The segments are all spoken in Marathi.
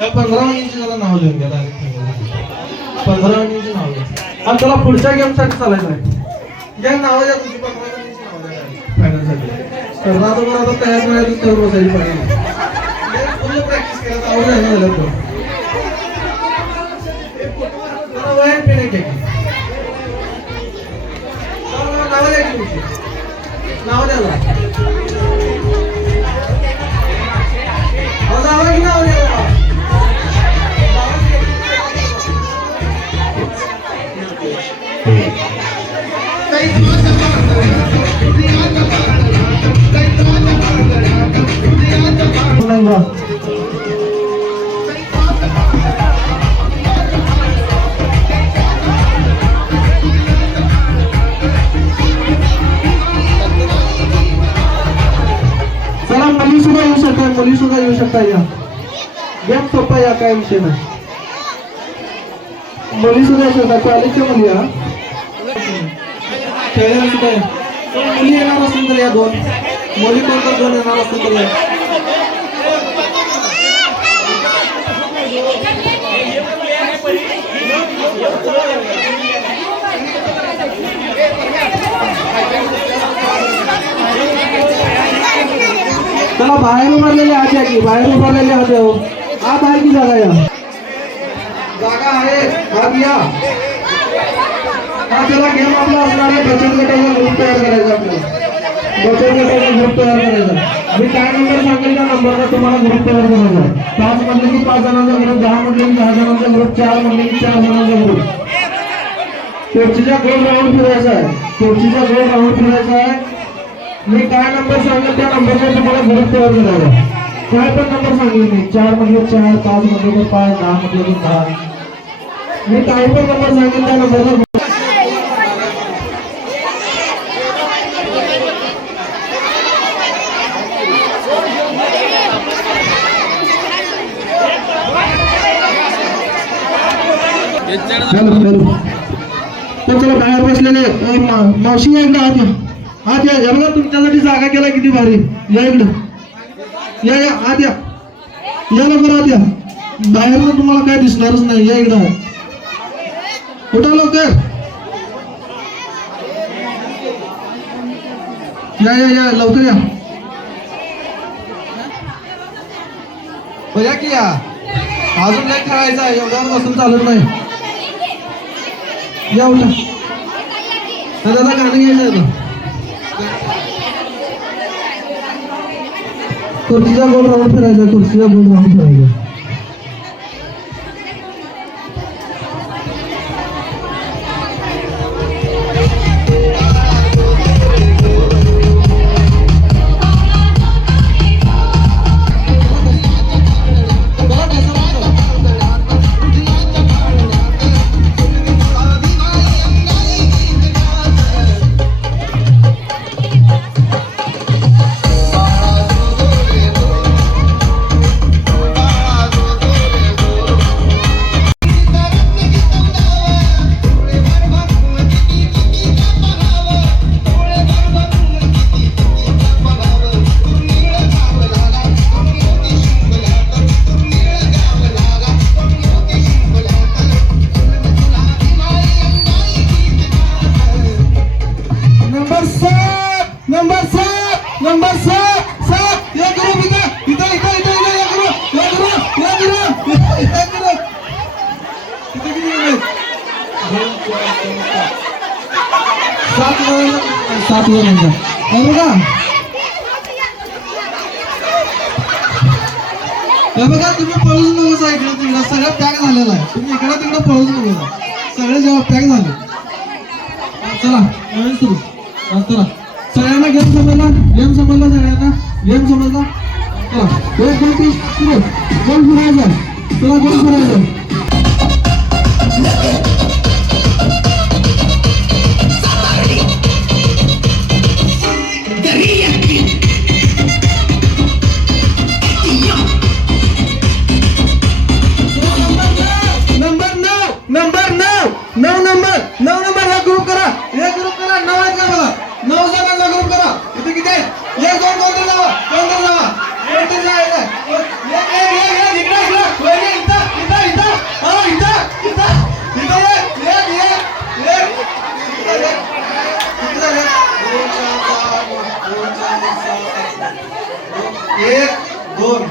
15 इंचीचं नाव लिहून घ्या. 15 इंची नाव घ्या. आणि त्याला पुढच्या गेम साठी चालायचं आहे. घ्या नाव द्या तुमची. 15 इंची नाव द्या फायनल साठी. तर आता तयार नाही तर बसायची पाहिजे. फुल प्रॅक्टिस केला तर आवड आहे ना. वयात पेन घ्या. नाव द्या की तुमची. नाव द्या ना. नाव की नाव द्या. चला मुली सुद्धा येऊ शकतात. मुली सुद्धा येऊ शकता. या गेम सोपा. या काय विषय नाही. मुली सुद्धा येऊ शकतात. कॉलेजच्या मुली या खेळायला सुद्धा. मुली येणार असेल तर या. दोन मुली कोणत्या दोन येणार असेल तर या. चला बाहेर उभारलेले आत या की. बाहेर उभारलेले आत या. आत आहे की जागा. या जागा आहे. आत या. हा चला गेम आपला असणार आहे. बचत गटाचा ग्रुप तयार करायचा. आपल्याला बचत गटाचा ग्रुप तयार करायचा. मी काय नंबर सांगेल त्या नंबरला तुम्हाला ग्रुप तयार करायचा. 5 म्हटलं की 5 जणांचा ग्रुप. 10 म्हटलं की 10 जणांचा ग्रुप. 4 म्हटलं की 4 जणांचा ग्रुप. खुर्चीचा गोल राऊंड फिरायचा आहे. खुर्चीचा गोल राऊंड फिरायचा आहे. मी काय नंबर सांगेल त्या नंबरला तुम्हाला ग्रुप तयार करायचा. काय पण नंबर सांगेल मी. 4 म्हटलं 4, 5 म्हटलं की 5, 10 म्हटलं की 10. मी काय पण नंबर सांगेल त्या नंबरला. तर चला बाहेर बसलेले मावशी या इकडे. आत या. आत या. या बघा तुमच्यासाठी जागा केला किती भारी. या इकडं. या या आत या. या लवकर आत या. बाहेर तुम्हाला काय दिसणारच नाही. या इकडं. उठा लवकर. या या या लवकर या. बघा की या. अजून नाही खेळायचं आहे. एवढ्यावर बसून चालत नाही. या उठा. दादा गाणं घ्यायचं. खुर्चीचा गोल राऊंड फिरायचा. खुर्चीचा गोल राऊंड फिरायचा. नंबर 7 या ग्रुप इथं इथं इथं इथं या ग्रुप. या ग्रुप या ग्रुप या ग्रुप. किती किती आहेत? 7 वर नंबर. बघा हे बघा तुम्ही पळून नका. इकडे तिकडे सगळं पॅक झालेलं आहे. तुम्ही इकडे तिकडे पळून नका. सगळे जेव्हा पॅक झाले. चला नवीन सुरू. चला सगळ्यांना गेम समजला. गेम समजला सगळ्यांना. गेम समजला. चला 1 2 3 सुरू. गोल फिरायचा. चला गोल फिरायचा. एक दोन कोणते जावा. एक दोन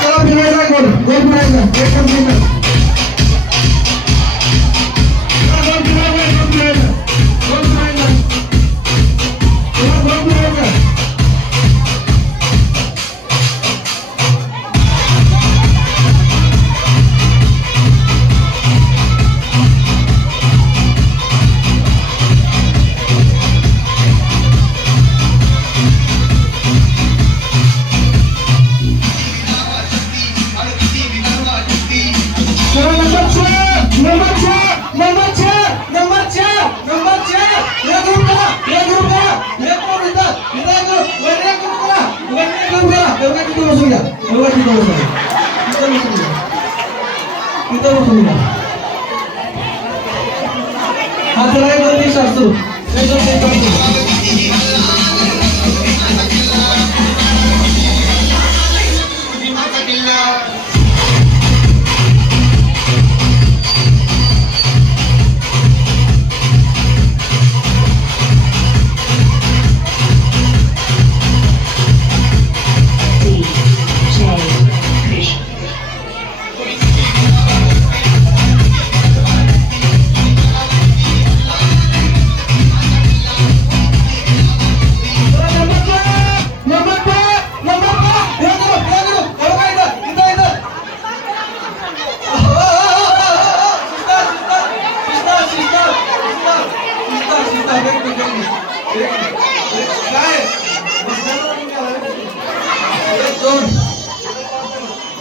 चला फिरायचा गोल गोल फिरायचा एक कंप्लीट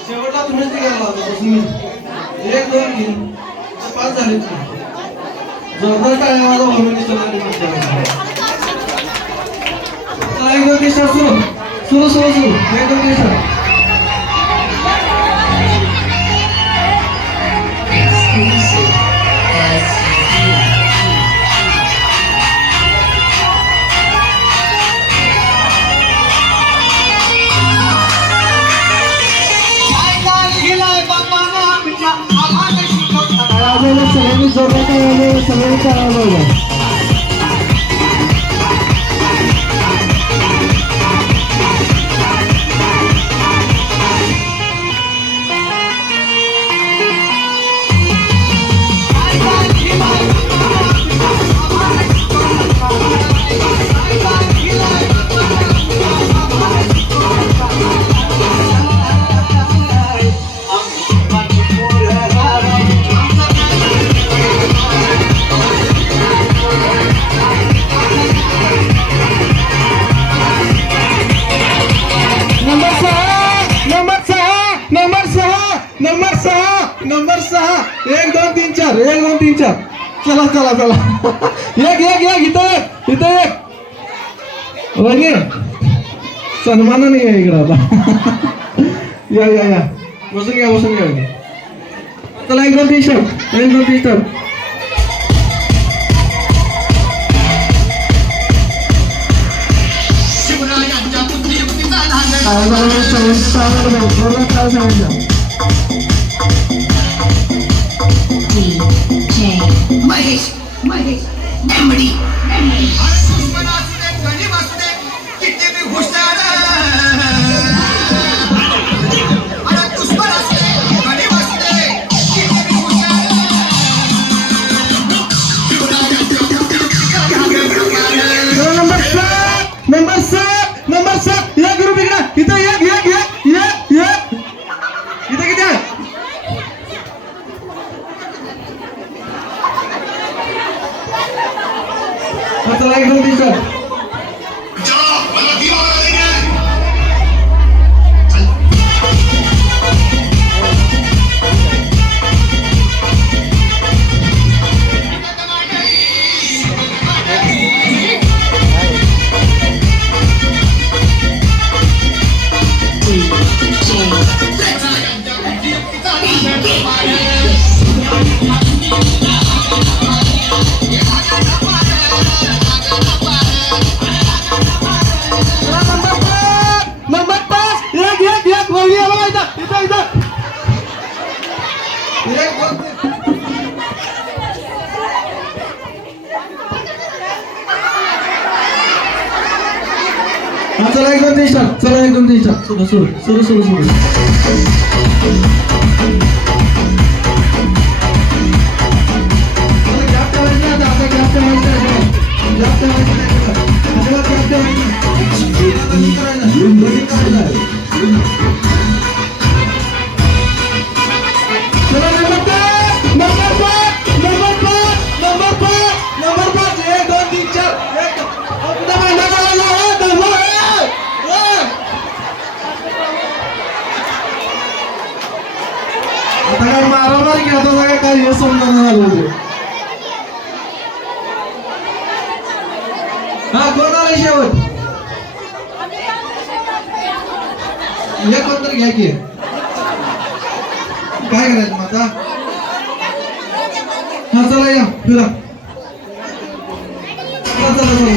शेवटला तुम्हीच एक दोन तीन पाच झाले जोरदार काय माझा म्हणून एक दोन तीन सुरू सुरू सुरू एक दोन तीन सगळ्यांनी जोरदार सगळ्यांनी करावं नंबर 6 1 2 3 4 1 2 3 4 चला चला चला एक इथं एक वगे सन्मानाने या इकडं आता या बसून घ्या चला 1 2 3 4 1 2 3 4 महेश मेमडी गरीब असते किती बी हुशार अरे दुश्मन असते गरीब असते किती बी हुशार नंबर 7 या ग्रुप इकडे इथं एक इथं किती आहे चला 1 2 3 4 Yeah. एक दोन तीन. हा चला एक दोन तीन स्टार्ट. चला एक दोन तीन स्टार्ट. सुरू सुरू सुरू सुरू सुरू. गॅप ठेवायचं नाही आता. आता गॅप ठेवायचं नाही. गॅप ठेवायचं नाही. अजिबात गॅप ठेवायचं नाही. रनिंग करायचं. रनिंग करायचं. चला number 5 number 5 number 5 number 5 number 5 1 2 3 4 1 पुन्हा महिना करायला हो धर्म आता काय मारामार की आता सगळं काय हे समजून झालं. हा कोण आले शेवट हे कोणतरी घ्या की काय करायचं मग आता. हा चला या फिरा. चला चला चला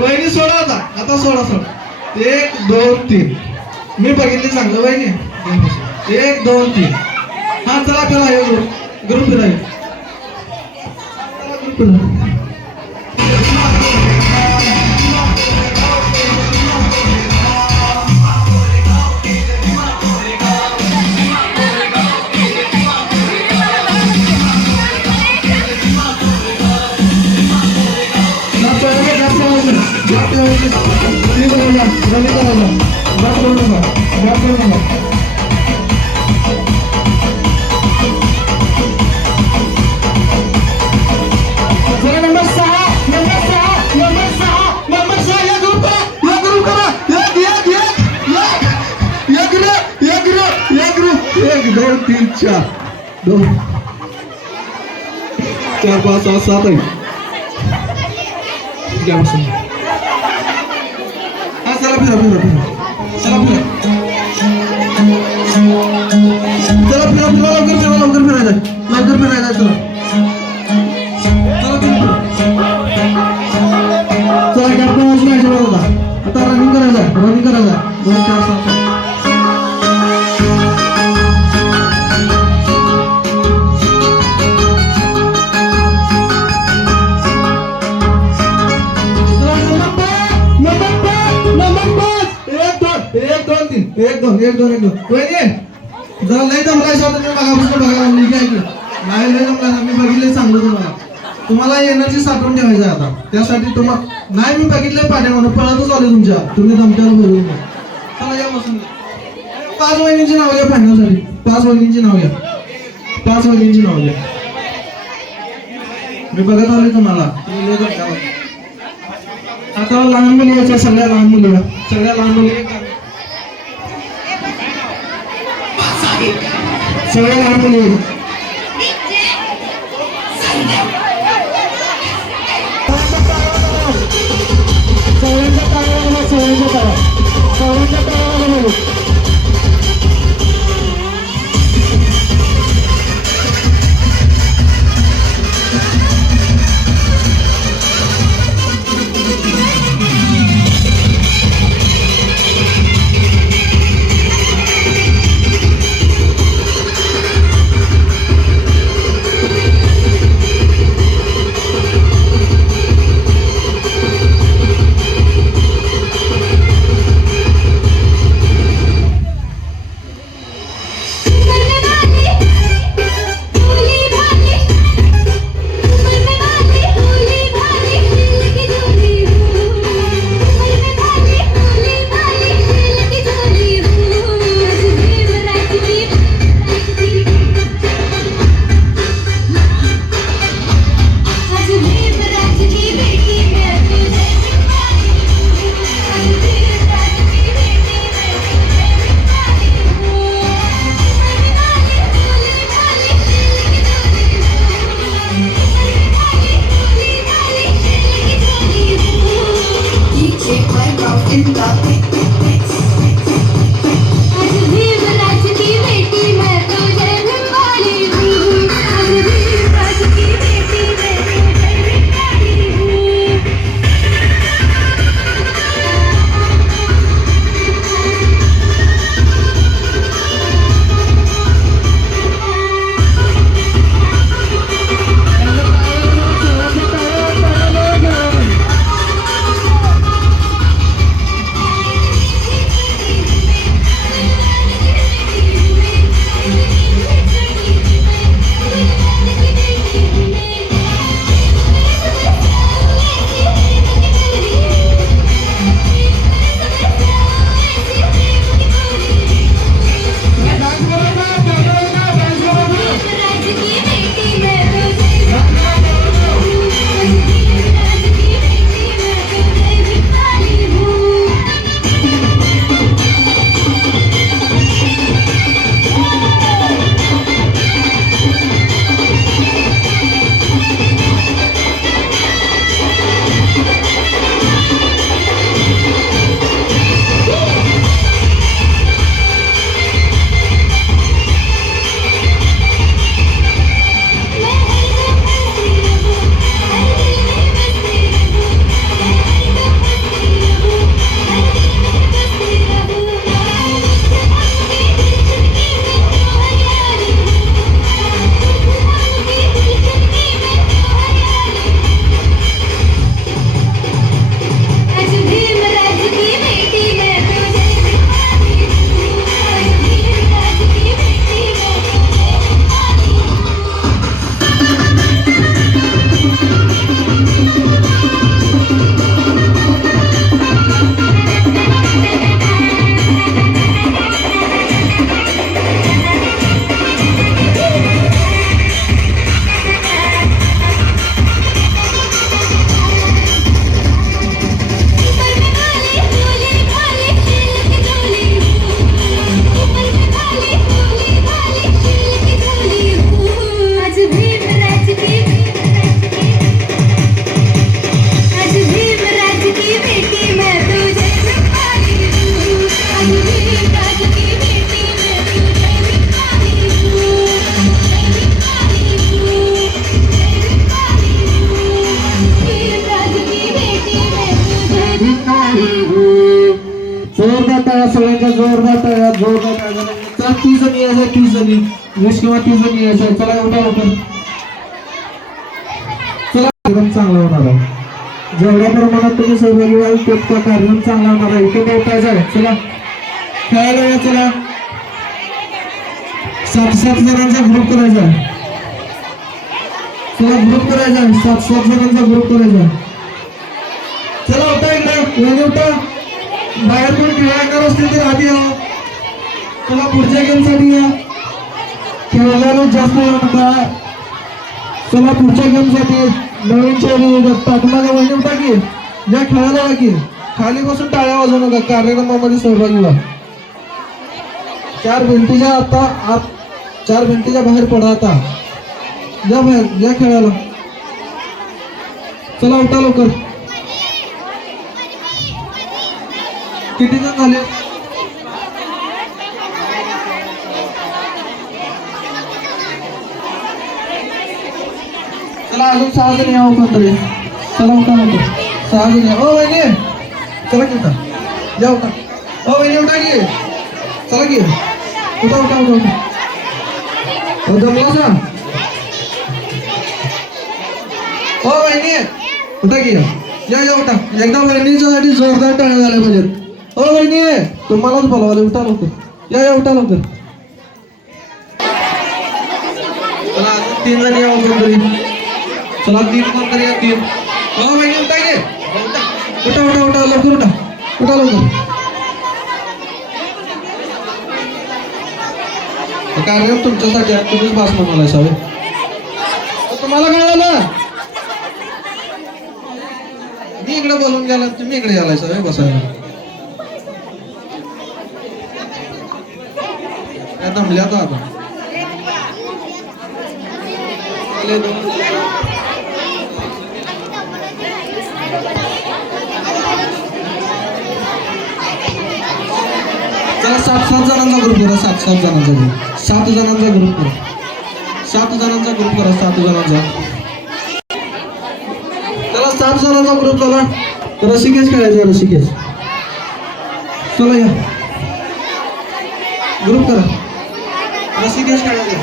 वहिनी सोडा आता. आता सोडा सोडा. 1 2 3 मी बघितली चांगलं वहिनी. 1 2 3 हा चला फिरा. ग्रुप फिरा. ग्रुप फिरा. दोन तीन चार 2 4 5 6 7 8 चला फिरा फिरा फिरा. चला फिरा. चला फिरा फिरा. लवकर फिरायचं. लवकर फिरायचं. चला चला फिरा. चला गॅप ठेवायचं नाही होता. आता रनिंग करायचं. रनिंग करायचं. 2 4 7 1 2 1 2 1 2 वहिनी जरा लय जमलाय स्वतः तुम्ही बघापासून बघायला लागली काय की नाही लय जमला. मी बघितले सांगतो तुम्हाला एनर्जी साठवून ठेवायचं आहे आता. त्यासाठी तुम्हाला नाही मी बघितलंय पाठी म्हणून पळतच आले तुमच्या. तुम्ही दमट्याला बोलू नका. चला या बसून 5 वहिनींची नाव घ्या फायनलसाठी. 5 वहिनींची नाव घ्या. 5 वहिनींची नाव घ्या. मी बघत आलोय तुम्हाला. तुम्ही लय दमट्याला. आता लहान मुली याच्या सगळ्या लहान मुली सगळ्या लहान मुली सगळ्या लहान मुली एकदा जोरदार टाळ्या तर 30 जणी यायचं 30 जणी 20 किंवा 30 जणी यायचं चला एवढा लवकर चला एकदम चांगला होणार आहे जेवढ्या प्रमाणात तुम्ही सहभागी व्हाल तितका कार्यक्रम चांगला होणार आहे इथे पोहोचायचं आहे चला खेळायला या चला 7-7 जणांचा ग्रुप करायचा आहे चला ग्रुप करायचा आहे 7-7 जणांचा ग्रुप करायचा आहे चला उठा इकडे वहिनी उठा बाहेर कोण खेळायला असतील तर आधी या चला पुढच्या गेमसाठी या खेळायला जास्त नका चला पुढच्या गेमसाठी नवीन शैली पाठीमागे वहिनी उठा की या खेळायला या की खाली बसून टाळ्या वाजवू नका कार्यक्रमामध्ये सहभागी व्हा 4 भिंतीच्या आता आत 4 भिंतीच्या बाहेर पडा आता या बाहेर या खेळायला चला उठा लवकर किती जण झाले चला अजून 6 जण यावं कोणतरी चला उठा लवकर 6 जण या ओ वहिनी चला की उठा या उठा ओ वहिनी उठा की चला की उठा उठा उठा उठा जमला सा ओ वहिनी उठा की या उठा एकदा वहिनीच्यासाठी जोरदार टाळ्या झाल्या पाहिजेत ओ वहिनी तुम्हालाच बोलवाले उठा लवकर या उठा लवकर चला अजून 3 जण यावं कोणतरी चला 3 कोणतरी या 3 ओ वहिनी उठा की उठा उठा उठा लवकर उठा लवकर कार्यक्रम तुमच्यासाठी आहे तुम्हीच पास म्हणाला साहेब तुम्हाला कळलं मी इकडे बोलून गेला तुम्ही इकडे यालाय साहेब बसायला काय दमल्या तर आता चला 7-7 जणांचा ग्रुप करा 7-7 जणांचा ग्रुप 7 जणांचा ग्रुप करा 7 जणांचा ग्रुप करा 7 जणांचा चला 7 जणांचा ग्रुप झाला रसिकेश खेळायचा रसिकेश चला या ग्रुप करा रसिकेश खेळायचा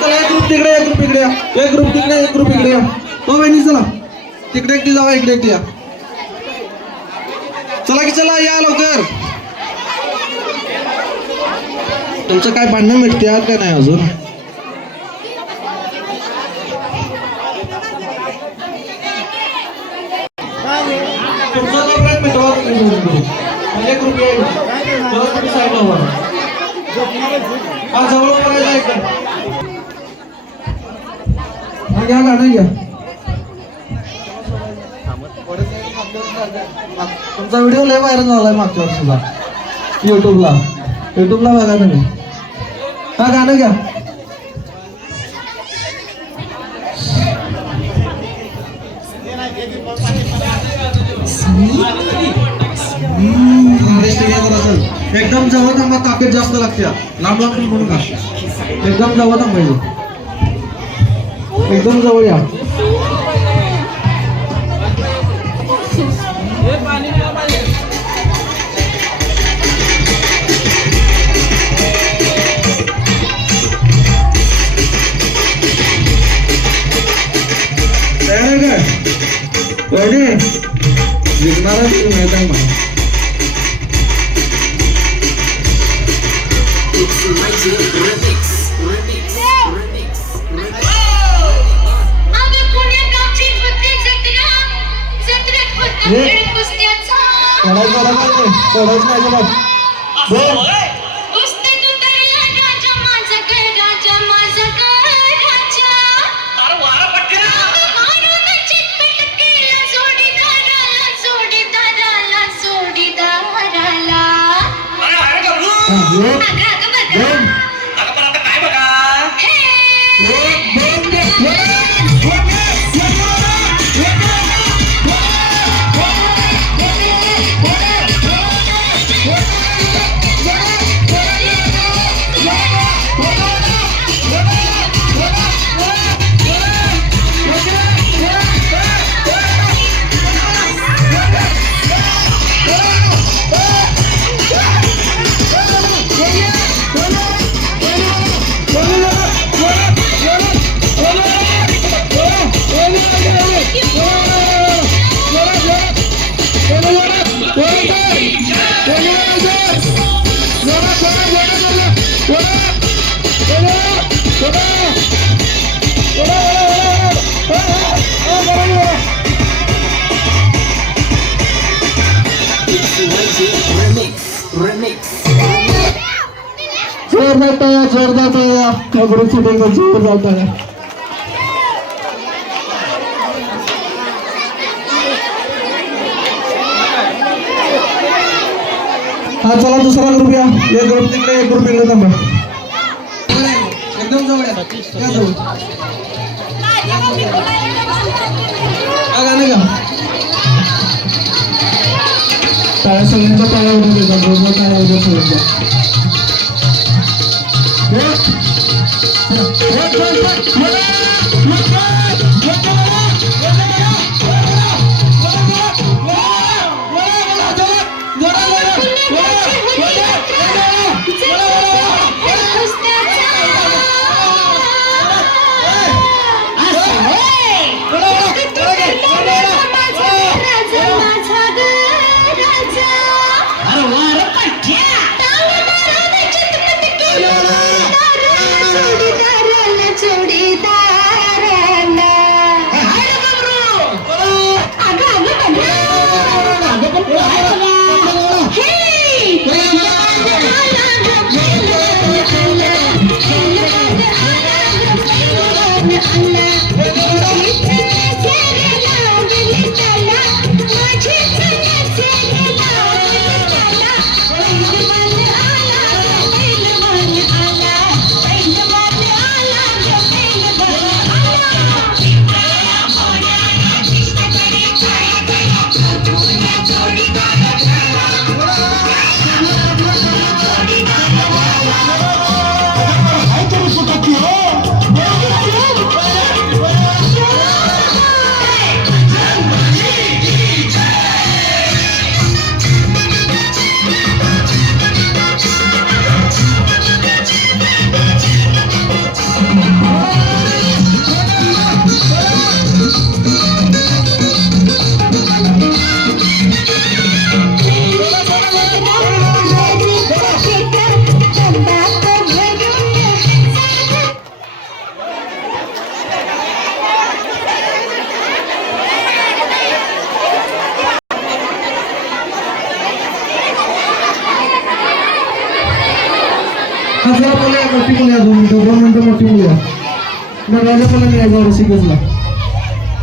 चला एक ग्रुप तिकडे एक ग्रुप इकडे या एक ग्रुप तिकडे एक ग्रुप इकडे या हो बहिणी चला तिकडे एकटी जावा इकडे एकटी या चला की चला या लवकर तुमचं काय भांडणं मिटते आहात का नाही अजून घ्या गाणं घ्या तुमचा व्हिडिओ लय व्हायरल झालाय मागच्या वर्षीला युट्यूबला बघा तुम्ही हा गाणं घ्या एकदम जवळ थांबा ताकद जास्त लागते लांब लांब म्हणून का एकदम जवळ थांबायचं एकदम जवळ या जिंकणारा माहित आहे मला जोरदार टाळ्या त्या ग्रुपची टीम जोरदार टाळ्या. हा चला दुसरा ग्रुप या. एक ग्रुप तिकडे एक ग्रुप इकडे थांबा. एकदम जवळ या जवळ. हा गाणं गा. टाळ्या सगळ्यांच्या टाळ्या उडून देतात. जोरदार टाळ्या उडून सगळ्यांच्या. मोठी मुली 2 मिनिटं मोठी मुली नगाच्या मुलांनी यायचं ऋषिकेशला.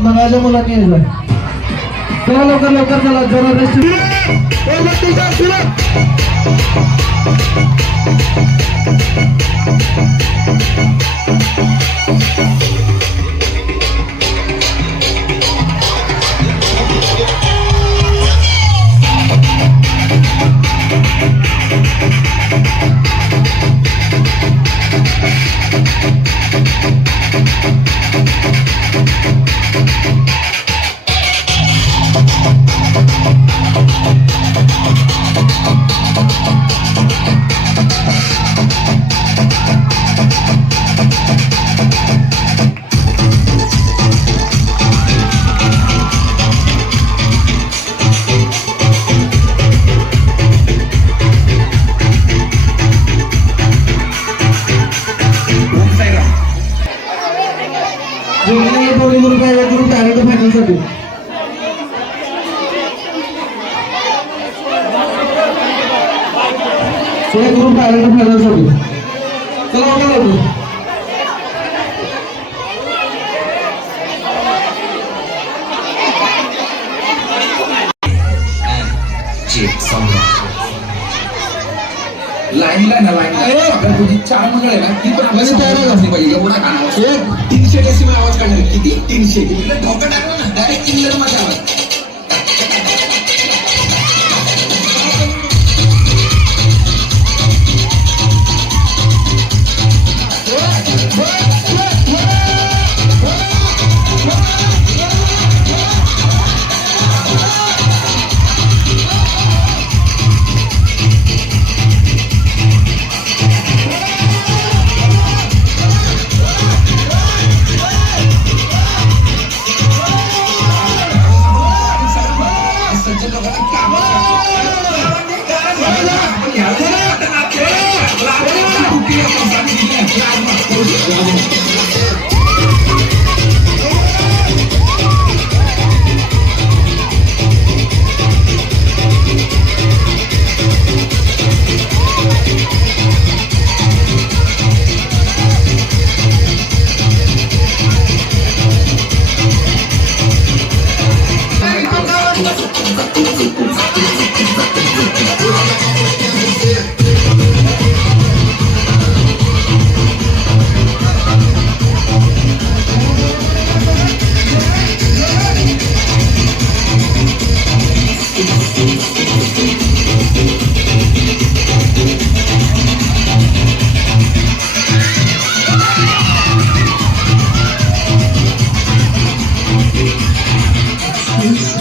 नगाच्या मुलांनी यायचं. चला लवकर चला जरा रेस्ट. फायनलसाठी ग्रुप फायनलसाठी चला लाईनला ना लाईन तुझी 4 मंडळ आहे ना ती पण आपल्याला तयार असली पाहिजे. एवढा गाणं 300 डेसिमल आवाज काढणार. किती 300 धोका टाकला ना डायरेक्ट इंग्लंड मध्ये आवाज.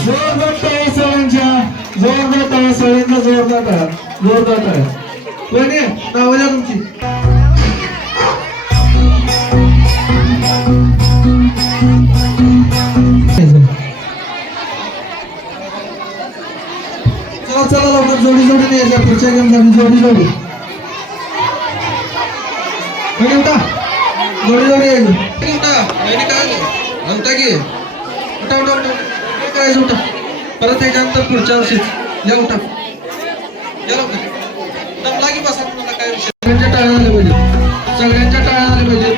जोरदार टाळ्या सगळ्यांच्या, जोरदार टाळ्या सगळ्यांचा, जोरदार टाळ्या, जोरदार टाळ्या. वहिनी, नावं द्या तुमची. चला चला लवकर जोडी जोडी यायच्या पुढच्या गेमसाठी जोडी जोडी. वहिनी उठा, जोडी जोडी यायचं. वहिनी उठा, वहिनी काय झालं? उठा की, उठा उठा उठा. काय करायचं उठा. परत त्याच्यानंतर पुढच्या वर्षीच या उठा, या लवकर. दमला की बसा, तुम्हाला काय विषय. सगळ्यांच्या टाळ्या झाल्या पाहिजे, सगळ्यांच्या टाळ्या झाल्या पाहिजे.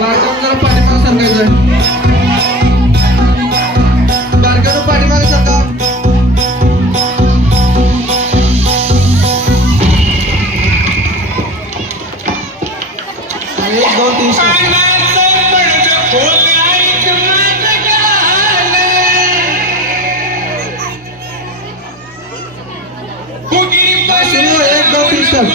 बारकावर जरा पाठीमागे सरकायचं, बारकावर पाठीमागे सरका. 1 2 3 1 2 3 स्टार्ट.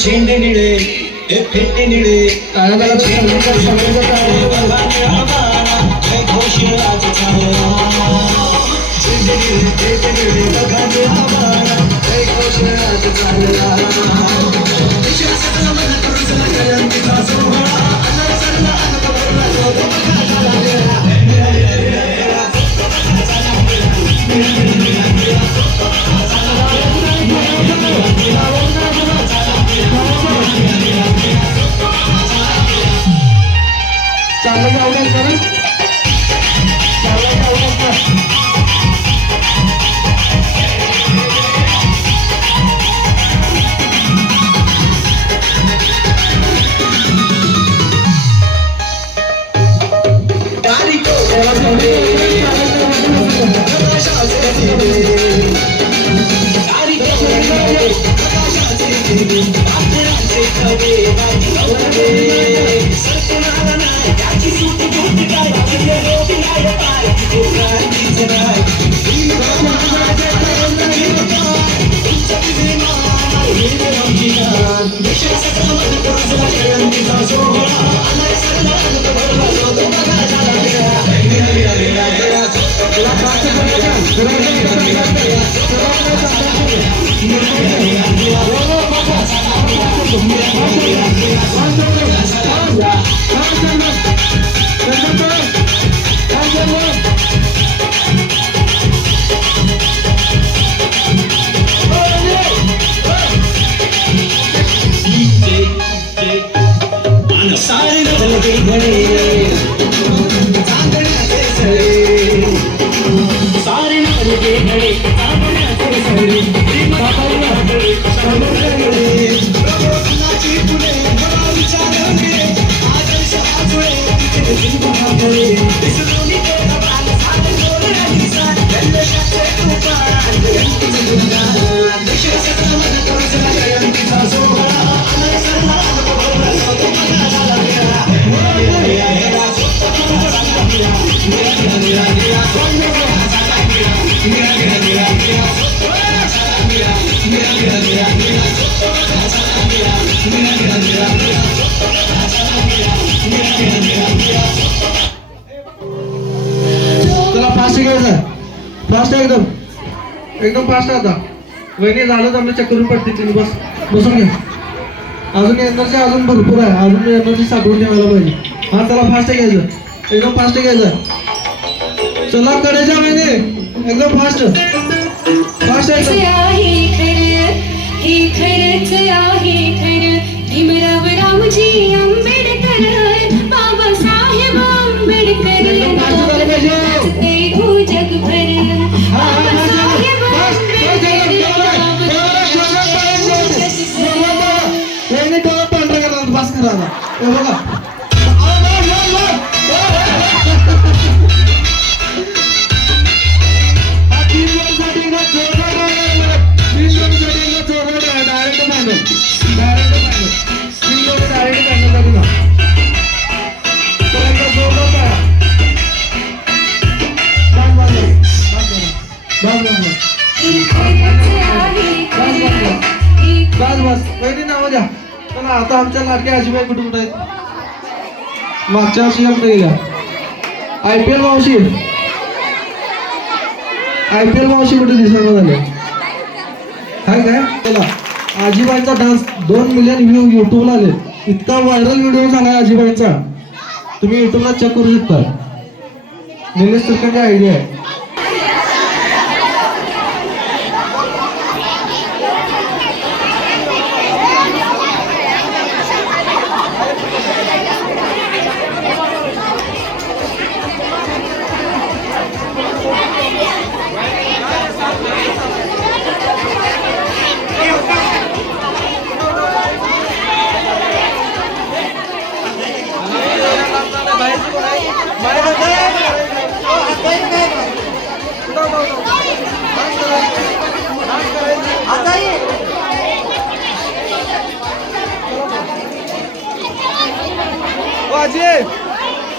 झेंडे निळे हे फेटे निळे चला फास्ट घ्यायचं, फास्ट एकदम एकदम फास्ट. आता वहिनी झालं तर आम्ही चक्करून पडते तुम्ही. बस बसून घ्या. अजून एनर्जी अजून भरपूर आहे, अजून एनर्जी साठवून ठेवायला पाहिजे. हा चला फास्ट घ्यायचं, एकदम फास्ट घ्यायचं. चला कडे जा वहिनी, एकदम फास्ट फास्ट एकदम. हे खरंच आहे खरं भीमराव रावजी आंबेडकर बाबासाहेब आंबेडकर नाचते हो जगभर बाबासाहेब ही खरंच आहे खरं ही बस बस पहिली नावं द्या. चला आता आमच्या लाडक्या आजीबाई कुठे कुठे आहेत? मागच्या वर्षी आमच्या गेल्या IPL मावशी कुठे दिसत झाले काय काय चला आजीबाईंचा डान्स 2 मिलियन व्ह्यू युट्यूबला आले. इतका व्हायरल व्हिडिओ झाला आजीबाईंचा. तुम्ही युट्यूबला चेक करू शकता. निलेश सरकारची आयडिया आहे.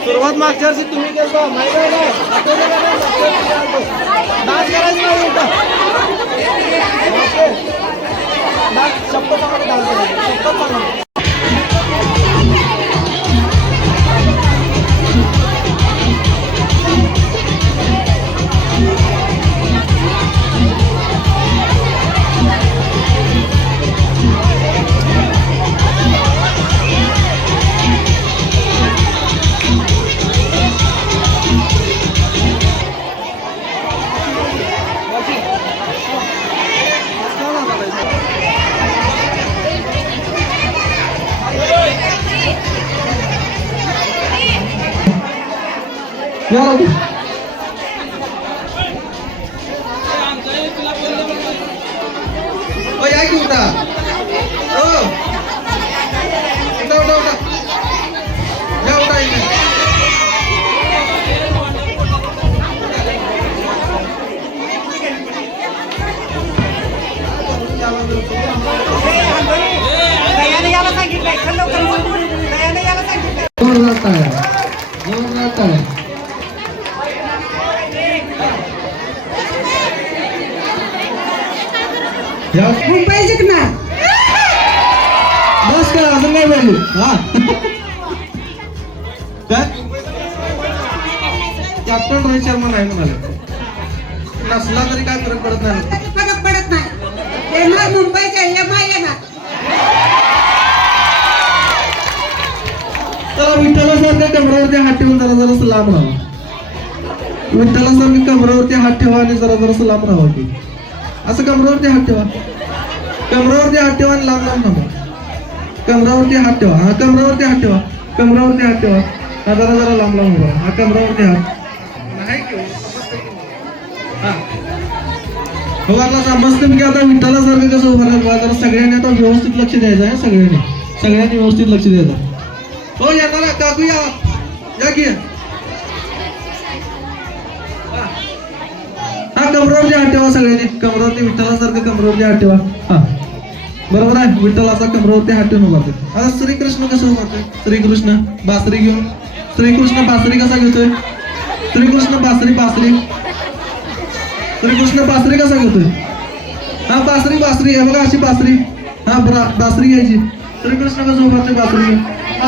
सुरुवात मागच्या वर्षी तुम्ही केलं माहिती आहे डान्स करायचं नाही शब्द चांगला मुंबई जिंकणार. बस करा असं नाही बोलू हा कॅप्टन रोहित शर्मा नाही म्हणाले. नसला तरी काय फरक पडत नाही. कधी फरक पडत नाही. येणार मुंबईच्या MI येणार. चला विठ्ठलासारख्या कमरावरती हात ठेवून जरा जरासं लांब राहा. विठ्ठलासारखी कमरावरती हात ठेवा आणि जरा जरासं लांब राहा की असं कमरावरती हात ठेवा. कमरावरती हात ठेवा आणि लांब लांब थांबा. कमरावरती हात ठेवा. हा कमरावरती हात ठेवा. कमरावरती हात ठेवा. हा जरा जरा लांब लांब उभा. हा कमरावरती हात नाही हा हो आता समजतं की आता विठ्ठलासारखं कसं उभं राहिलं. जरा सगळ्यांनी आता व्यवस्थित लक्ष द्यायचं आहे. सगळ्यांनी व्यवस्थित लक्ष द्यायचं. हो येणार काकू या की हा कमरावरती हात ठेवा. सगळ्यांनी कमरावरती विठ्ठलासारखं कमरावरती हात ठेवा. हा बरोबर आहे. विठ्ठल असा कमरावरती हात ठेवून उभारते. आता श्रीकृष्ण कसं उभारतोय? श्रीकृष्ण बासरी घेऊन. श्रीकृष्ण बासरी कसा घेतोय? श्रीकृष्ण बासरी श्रीकृष्ण बासरी कसा घेतोय? हा बासरी हे बघा अशी बासरी. हा बासरी घ्यायची. श्रीकृष्ण कसं उभारतोय? बासरी घेऊन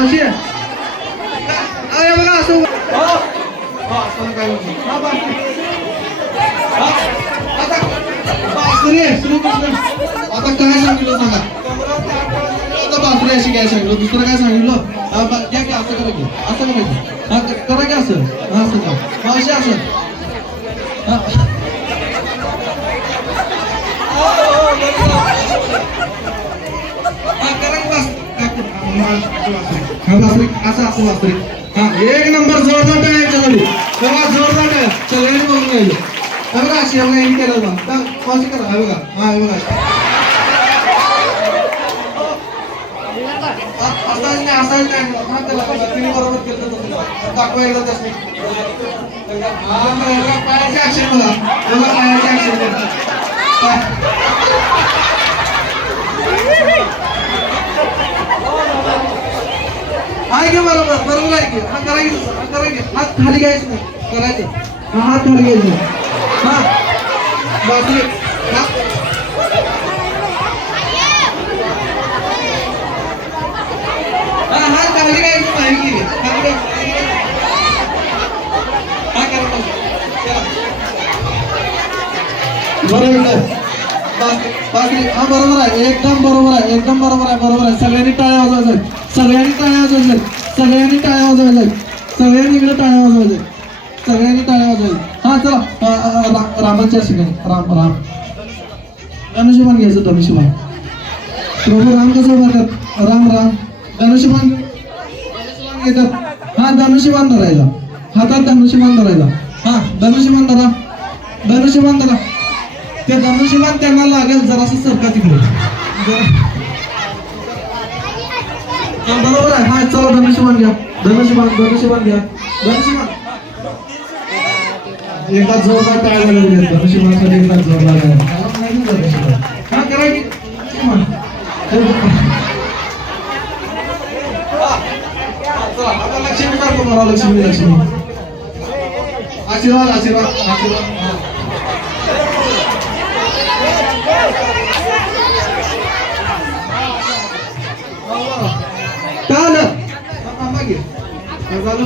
अशी आहे बघा असं. श्रीकृष्ण आता काय सांगितलं सांगा. आता बासरी अशी काय सांगितलं. दुसरं काय सांगितलं? घ्या की असं करा की असं करायचं. हा करा की असं. हा असं का अशी असं बासरी असं बासरी. हा एक नंबर जोरदार आहे याच्यासाठी. तेव्हा जोरदार आहे. सगळ्यांनी बघून राहिलो. बघा अशी केलं बघा कशी करा. हा बघा हा बघा असाच नाही बरोबर केलं दाखवा एकदा त्याच पायाचे ऍक्शन बघा. बघा पायाचे ऍक्शन आहे की बरोबर आहे की. हा करायचं हात खाली घ्यायचं नाही. करायचं हा हात खाली घ्यायचं. हा बासरी हा हा चांगली काय माहिती केली हा करा बरोबर बासरी हा बरोबर आहे एकदम बरोबर आहे एकदम बरोबर आहे बरोबर आहे सगळ्यांनी टाळ्या वाजवायच्या सगळ्यांनी टाळ्या वाजवायच्या सगळ्यांनी टाळ्या वाजवायच्या सगळ्यांनी इकडे टाळ्या वाजवायच्या सगळ्यांनी टाळ्या वाजवायच्या हा चला रामाच्या ठिकाणी राम राम धनुष्यबाण घ्यायचं धनुष्यबाण प्रभू राम कसं उभारतात राम राम धनुष्यबाण घेतात हा धनुष्यबाण धरायचा हातात धनुष्यबाण धरायचा हा धनुष्यबाण धरा धनुष्यबाण धरा ते धनुष्यबाण त्यांना लागेल जरासं सरका तिकडे हा बरोबर आहे हा चला धनुष्यबाण घ्या धनुष्यबाण धनुष्यबाण घ्या धनुष्यबाण एकदा जोरदार टाळ्या झालेली आहेत धनुष्यबाणासाठी एकदा जोरदार आहे हा करा की आता लक्ष्मी दाखव मला लक्ष्मी लक्ष्मी आशीर्वाद आशीर्वाद आशीर्वाद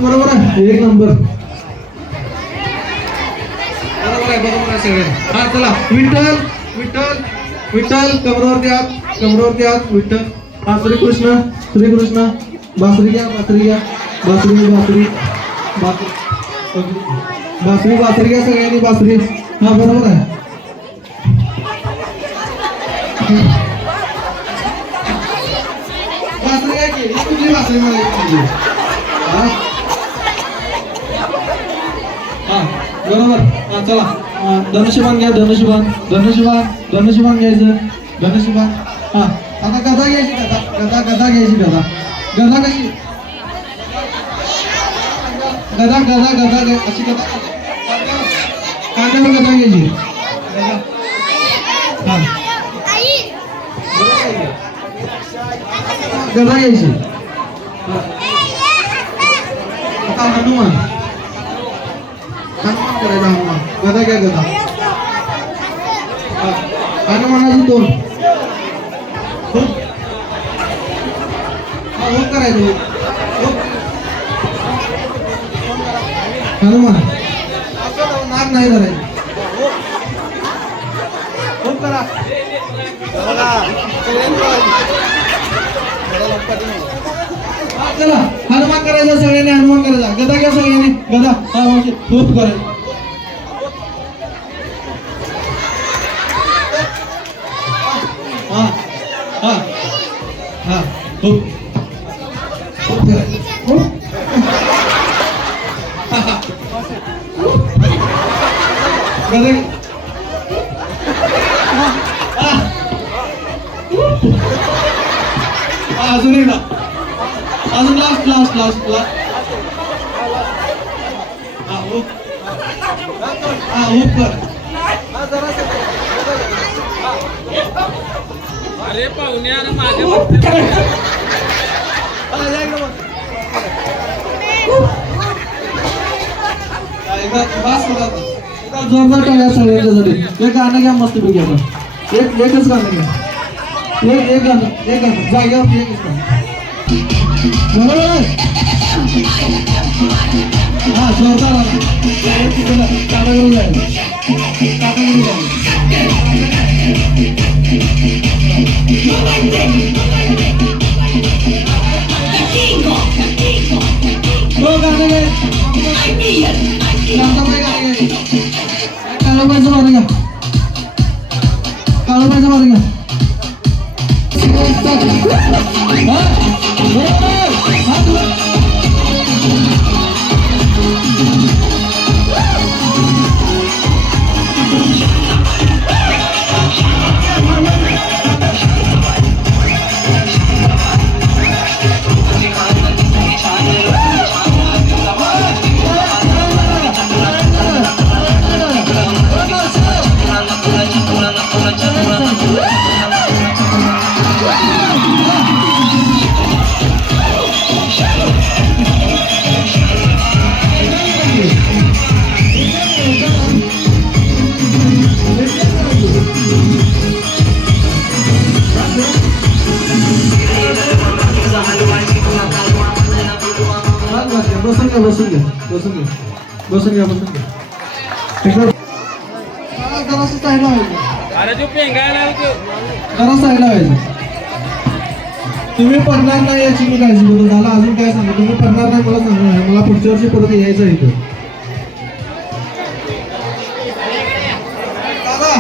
बरोबर आहे एक नंबर बरोबर आहे सगळे हा चला विठ्ठल विठ्ठल विठ्ठल कमरावरती हात विठ्ठल हा श्रीकृष्ण श्रीकृष्ण बासरी घ्या बासरी घ्या बासरी बासरी बासरी बासरी घ्या सगळ्यांनी बासरी हा बरोबर आहे बासरी घ्या की कुठली बासरी मला हा बरोबर हा चला धनुष्यबाण घ्या धनुष्यबाण धनुष्यबाण धनुष्यबाण घ्यायचं धनुष्यबाण हा आता गदा घ्यायची गदा गदा गदा घ्यायची गदा गदा कशी गदा गदा गदा अशी गदा कांद्यावर गदा घ्यायची हा गदा घ्यायची आता हनुमान हनुमान करायचा हनुमान गदा घ्या गदा हनुमानाची दोन खूप करायचं हनुमान नाक नाही धरायचं खूप करा चला हनुमान करायचं सगळ्यांनी हनुमान करायचा गदा घ्या सगळ्यांनी गदा खूप करायचं हा हा हा खूप खूप करायचं गदा अजून एकदा अजून लास्ट लास्ट लास्ट लास्ट अरे पाहुण्यानं माझ्या जोरदार टाळ्या सगळ्यांच्यासाठी एक गाणं घ्या मस्त पैकी आता एकच गाणं घ्या एक गाणं जाग्यावरती एकच गाणं बरोबर हा जोरदार काळोबाईचं मारे घ्या काळोबाईचं मारे घ्या घ्या बसून घ्या बसून घ्या बसून घ्या बसून घ्या जरासं साईडला व्हायचं अरे जो पेंगायला जरा साईडला व्हायचं तुम्ही पडणार नाही याची मी काळजी करू झाला अजून काय सांगू तुम्ही पडणार नाही मला सांगू नाही मला पुढच्या वर्षी परत यायचं आहे इथं दादा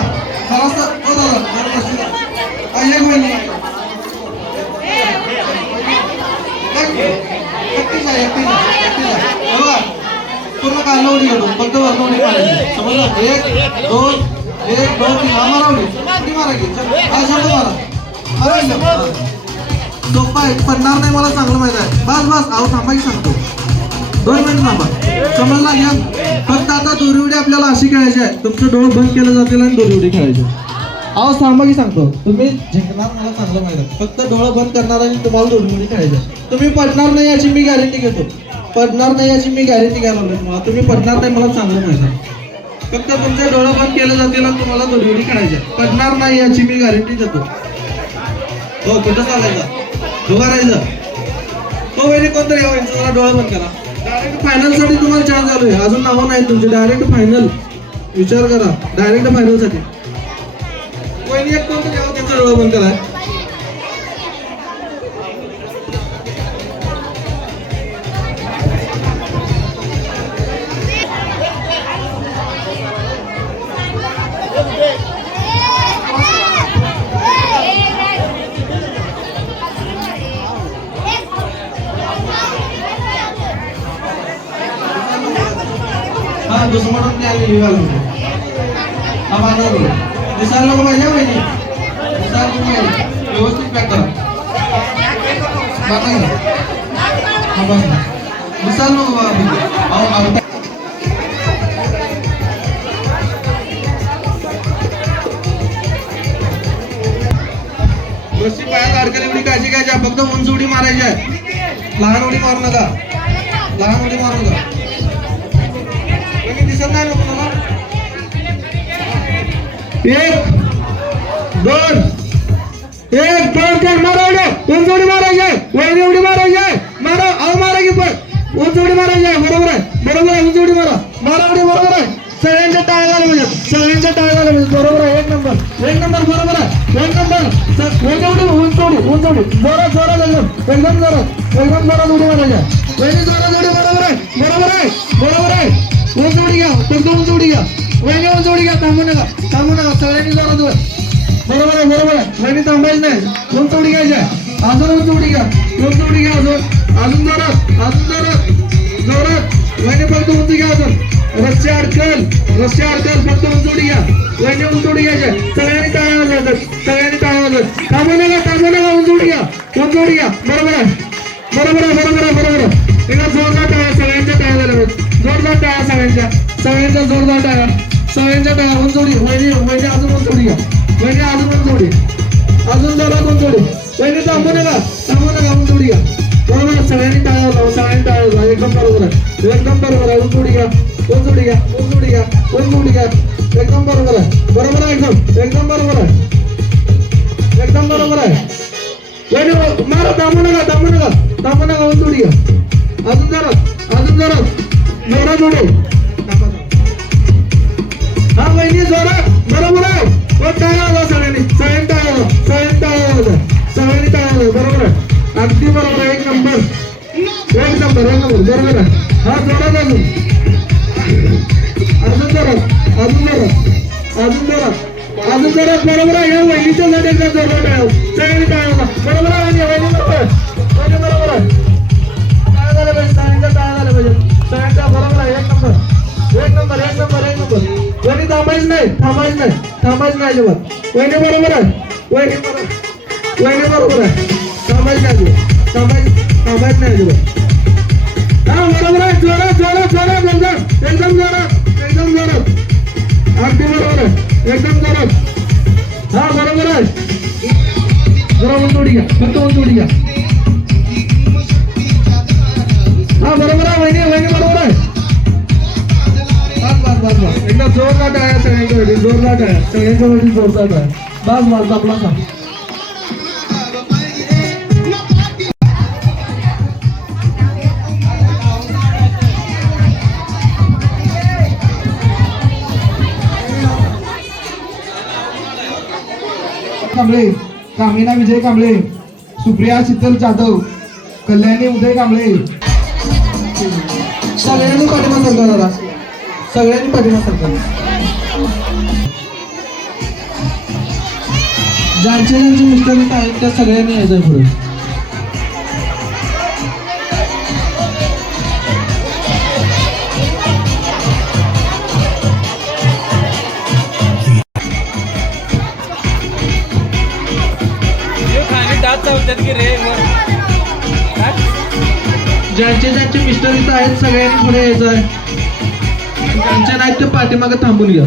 जरासं हो दादा जरा बसून एक महिने एकटीच आहे एकटीच आहे एकटीच आहे बघा पूर्ण कालवडी घेतो फक्त वरनवडी मारायची समजलं एक दोन 3 मारावली किती मारायची हा शंभर मारा मारायचं सोपा आहे पडणार नाही मला चांगलं माहित आहे बस बस अहो थांबा की सांगतो 2 मिनिट थांबा समजला घ्या फक्त आता दोरीउडी आपल्याला अशी खेळायची आहे तुमचं डोळं बंद केलं जातील आणि दोरीउडी खेळायची अहो थांबा की सांगतो तुम्ही जिंकणार मला चांगलं माहित आहे फक्त डोळं बंद करणार आणि तुम्हाला दोरीउडी खेळायची आहे तुम्ही पडणार नाही याची मी गॅरंटी घेतो पडणार नाही याची मी गॅरंटी घ्यायला लागलो तुम्हाला तुम्ही पडणार नाही मला चांगलं माहित आहे फक्त तुमचे डोळं बंद केलं जातील आणि तुम्हाला दोरीउडी खेळायची आहे पडणार नाही याची मी गॅरंटी देतो हो कुठं चालायचं उभा राहायचं हो वैरी कोणतरी यावं जरा डोळा बंद करा डायरेक्ट फायनल साठी तुम्हाला चान्स चालू आहे अजून नावं नाही तुमचे डायरेक्ट फायनल विचार करा डायरेक्ट फायनल साठी वैरी एक कोणतरी यावं त्यांचा डोळा बंद करा हा दुश्मन आली निघाल हा माझा दिसायला नको पाहिजे वहिनी दिसायला नको पाहिजे व्यवस्थित पॅक करा बाबा हा बस दिसायला नको बाबा बसची पायात अडकली एवढी काळजी घ्यायची फक्त उंच उडी मारायची आहे लहान उडी मारू नका लहान उडी मारू नका दिसत नाही लोक मला 1 2 कर मारा उंच उडी मारायची वैरी उडी मारायची मारा अहो मारा की पण उंच उडी मारायची बरोबर आहे उंच उडी मारा मारा उडी बरोबर आहे सगळ्यांच्या टाळ्या झाल्या म्हणजे सगळ्यांच्या टाळ्या झाल्या म्हणजे बरोबर आहे एक नंबर बरोबर आहे एक नंबर उंच उडी जोरात एकदम जोरात उडी मारायची वैरी जोरात उडी बरोबर आहे उंच उडी घ्या फक्त उंच उडी घ्या वहिनी उंच उडी घ्या थांबू नका सगळ्यांनी जोरात बरोबर आहे वहिनी थांबायचं नाही उंच उडी घ्यायची आहे अजून उंच उडी घ्या अजून जोरात वहिनी फक्त उंच घ्या अजून रस्ते अडकल फक्त उंच उडी घ्या वहिनी उंच उडी घ्यायची सगळ्यांनी टाळ्या वाजवत थांबू नका उंच उडी घ्या बरोबर आहे एका जोरदार टाळ्या सगळ्यांच्या टाळ्या झाल्या जोरदार टाळ्या सगळ्यांच्या जोरदार टाळ्या उंच उडी वहिनी अजून उंच उडी घ्या वहिनी अजून जोरात उंच उडी वहिनी थांबू नका उंच उडी घ्या बरोबर सगळ्यांनी टाळ्या वाजवा एकदम बरोबर आहे उंच उडी घ्या एकदम बरोबर आहे एकदम बरोबर आहे वहिनी मारा थांबू नका उंच उडी घ्या अजून जोरात उडी हा वहिनी जोरात बरोबर आहे टाळ्या वाजवा सगळ्यांनी टाळ्या बरोबर आहे अगदी बरोबर आहे एक नंबर बरोबर आहे हा जोरात अजून जोरात बरोबर आहे वहिनीच्या साठी एकदा जोरात टाळ्या सगळ्यांनी टाळ्या बरोबर आहे वहिनी बरोबर आहे टाळ्या झाल्या पाहिजे सगळ्यांच्या बरोबर आहे एक नंबर वहिनी थांबायचं नाही अजिबात वहिनी बरोबर आहे थांबायचं नाही अजिबात हा बरोबर आहे जोरात एकदम जोरात अगदी बरोबर आहे एकदम जोरात हा बरोबर आहे जरा उंच उडी घ्या फक्त उंच उडी घ्या हा बरोबर आहे वहिनी बरोबर आहे बस एकदा जोरदार टाळ्या सगळ्यांच्या जोरदार टाळ्या बस आपला कांबळे, कामिना विजय कांबळे, सुप्रिया शीतल जाधव, कल्याणी उदय कांबळे. सगळ्यांनी पाठिंबा सरकार दादा, सगळ्यांनी पाठिंबा सरकार. ज्यांचे मिस्टर आहेत त्या सगळ्यांनी यायचं पुढे. खाली दात चावतात की रे वर. काय? ज्यांचे मिस्टर इथं आहेत सगळ्यांनी पुढे यायचं आहे. ज्यांचे नाहीत ते पाठीमागे थांबून घ्या.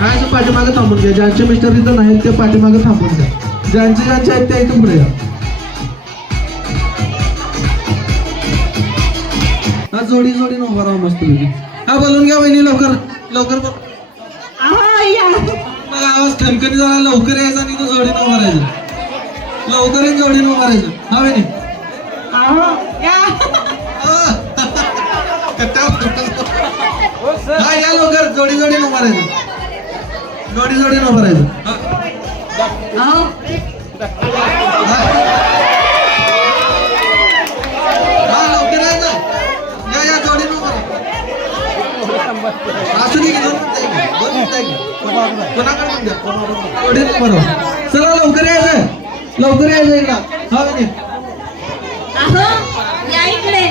काय पाठीमागे थांबून घ्या. ज्यांचे मिस्टर इथं नाहीत ते पाठीमागे थांबून घ्या. ज्यांचे आहेत ते इथून पुढे या. हा जोडी उभा राहा मस्त पैकी. हा बोलून घ्या बहिणी लवकर लवकर बोल. अहो या मग आवाज खनखनी झाला. लवकर यायचा आणि तो जोडीनं उभा राहायचं. लवकर येऊन जोडीनं उभा राहायचं. हा बहिणी अहो या हा या लवकर जोडीनं उभा राहायचं. जोडीनं उभा राहायचं. अहो हा लवकर यायचं. या जोडीनं उभा राहा. असू दे की 2 मिनिटं आहे की. कोणाकडे पण द्या. जोडीनं उभा राहा. चला लवकर यायचं. लवकर यायचं इकडं. हा बहिणी अहो या इकडे या.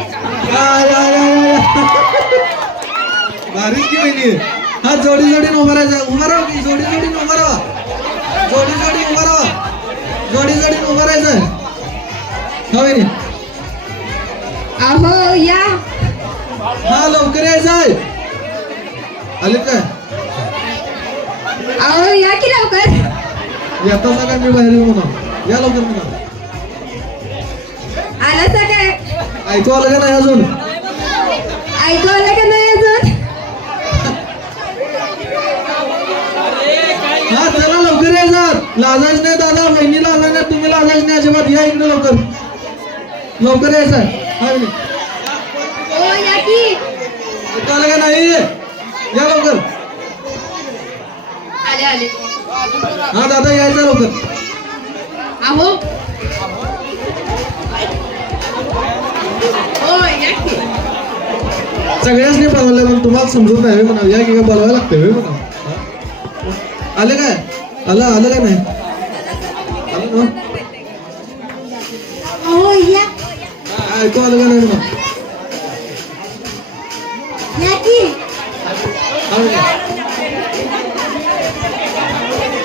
भारीच की बहिणी. हा जोडीनं उभा राहायचं. उभा राहा की जोडीनं उभा राहा. जोडी उभा राहा. जोडीनं उभा राहायचं. हा बहिणी अहो या हा लवकर यायचं आहे. आले काय अहो या की लवकर येता सगळ्या मी बाहेर येऊ म्हणा. या लवकर म्हणा. आला सगळे ऐकू आलं का नाही अजून. ऐकू आलं का नाही अजून हा चला लवकर यायचं. लाजायच नाही दादा, बहिणी लाजायच नाही, तुम्ही लाजायच नाही अजिबात. या इकडे लवकर लवकर यायचं आहे. हा बहिणी हो या की ऐकू आलं का नाही. या लवकर. आले हा दादा यायचं लवकर. अहो हो या की सगळ्यांनी बनवलं पण तुम्हाला समजत नाही म्हणा. या किंवा बनवायला लागतं म्हणा. आले काय आलं काय नाही आलं ना. अहो या ऐकू आलं का नाही म्हणा. या की आलं का?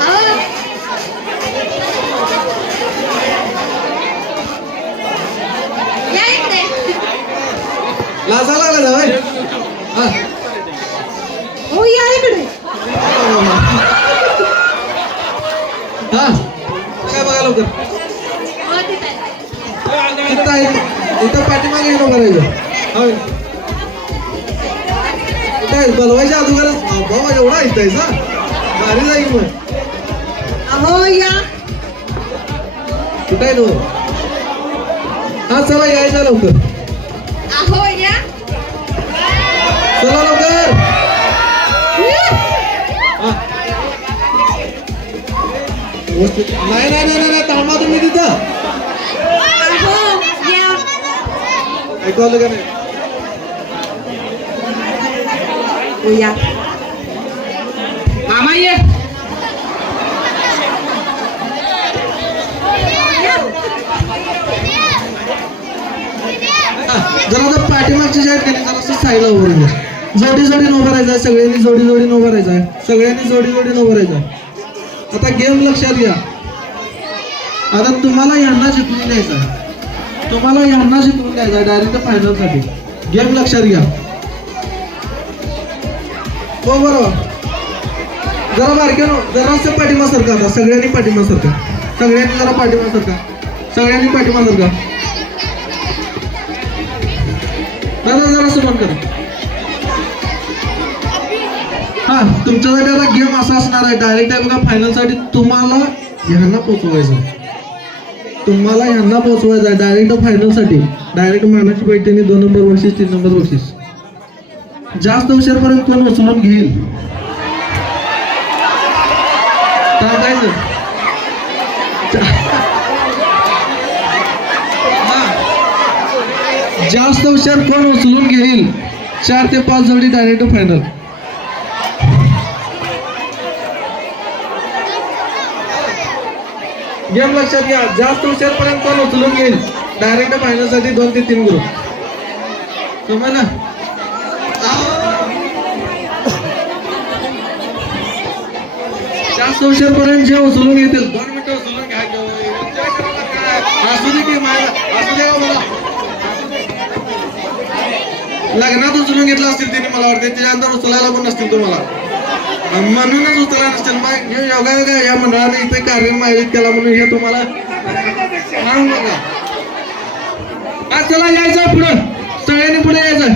अहो या इकडे लाजा लागला होय. हा हो या इकडे हा काय बघा लवकर. हो तिथे तिथं आहे इथं पाठीमागे येऊन करायचं. होय काय बोलवायच्या अगोदरच बाबा एवढा ऐकायचा भारी जाईल मग. अहो या कुठं आहे तो. हा चला यायचा लवकर. अहो या चला लवकर. हा. नाही थांबा तुम्ही तिथं. अहो या ऐकू आलं का नाही. हो या मामा ये. जरा जर पाठीमागची जाहीर केली जरा असं साईडला उभं राहायचं. जोडीनं उभं राहायचं आहे. सगळ्यांनी जोडीनं उभं राहायचं आहे. सगळ्यांनी जोडीनं उभं राहायचं आहे. आता गेम लक्षात घ्या. आता तुम्हाला यांना जिंकून द्यायचं आहे. तुम्हाला यांना जिंकून द्यायचं आहे डायरेक्ट फायनलसाठी. गेम लक्षात घ्या. हो बरोबर. जरा बारक्यानो जरासं पाठिंबा सरका. आता सगळ्यांनी पाठिंबा सरका. सगळ्यांनी जरा पाठिंबा सरका. सगळ्यांनी पाठिंबा सरका. दादा जरासं बंद करा. हा तुमच्यासाठी आता गेम असा असणार आहे. डायरेक्ट आहे बघा फायनलसाठी. तुम्हाला ह्यांना पोचवायचं आहे. तुम्हाला ह्यांना पोचवायचं आहे डायरेक्ट फायनलसाठी. डायरेक्ट मानाची पैठणी 2 नंबर बक्षीस 3 नंबर बक्षीस. जास्त उशीरपर्यंत कोण उचलून घेईल टाकायचं. जास्त हुशार कोण उचलून घेईल 4 ते 5 जोडी डायरेक्ट फायनल. गेम लक्षात घ्या, जास्त हुशार पर्यंत कोण उचलून घेईल डायरेक्ट फायनल साठी 2 ते 3 ग्रुप. समजलं? जास्त हुशार पर्यंत जे उचलून घेतील 2 मिनिटं उचलून घ्या. असू दे की असू दे मला लग्नात उचलून घेतलं असतील त्यांनी, मला वाटतं त्याच्यानंतर उचलायला पण नसतील तुम्हाला, म्हणूनच उचलायला नसतील. मग योगा योगा या मंडळाने इथे कार्यक्रम आयोजित केला म्हणून हे तुम्हाला सांगू नका. चला यायचं पुढं, सगळ्यांनी पुढे यायचं.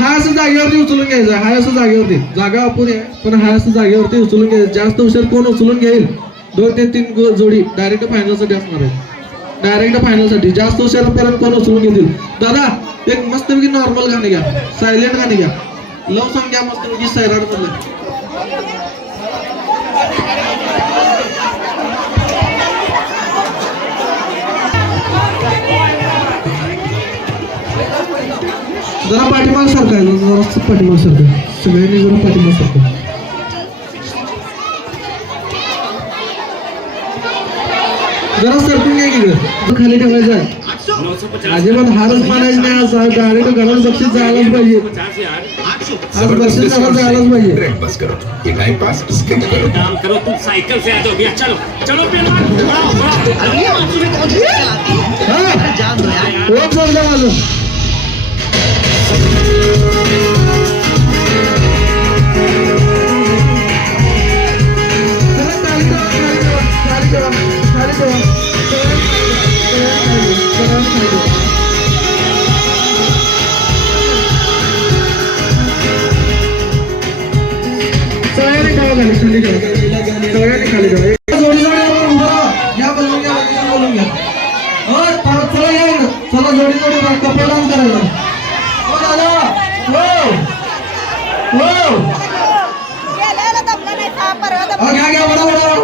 हा असं जागेवरती उचलून घ्यायचं, हा असं जागेवरती, जागा अपुरी आहे पण हा असं जागेवरती उचलून घ्यायचं. जास्त हुशार कोण उचलून घेईल 2 ते 3 जोडी डायरेक्ट फायनल साठी असणार आहे. डायरेक्ट फायनल साठी जास्त हुशार पर्यंत कोण उचलून घेतील. दादा एक मस्तपैकी नॉर्मल गाणे घ्या, सायलेंट गाणे घ्या, लव सॉन्ग घ्या मस्तपैकी सैराट मधलं. जरा पाठीमाग सारखं आहे, जरा पाठीमाग सारखं, सगळ्यांनी जरा पाठीमाग सारखं. जरा सरकून घ्या की खाली ठेवायचं आहे. अजिबात हारच मानायचं नाही. आज डायरेक्ट घरात बक्षीस जायलाच पाहिजे, आज बक्षीस घरात जायलाच पाहिजे. बस करो ये टाइम पास काम करो तुम साइकिल से आ जाओ भैया चलो चलो पहलवान वाह वाह ओळख समजा माझं. सगळ्यांनी खाली खाली ठेवा. जोडी जोडी आपण उभं राहा. घ्या बोलून घ्या, बोलून घ्या. चला या इकडं. चला जोडी जोडी कपडे डान्स करायला. हो दादा, हो हो घ्या घ्या, वडा वडा वडा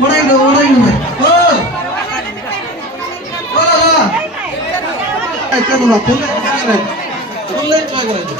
वडा इकडं, वडा इकडं. हो हो दादा, ऐका तुला फुल एन्जॉय करायचं.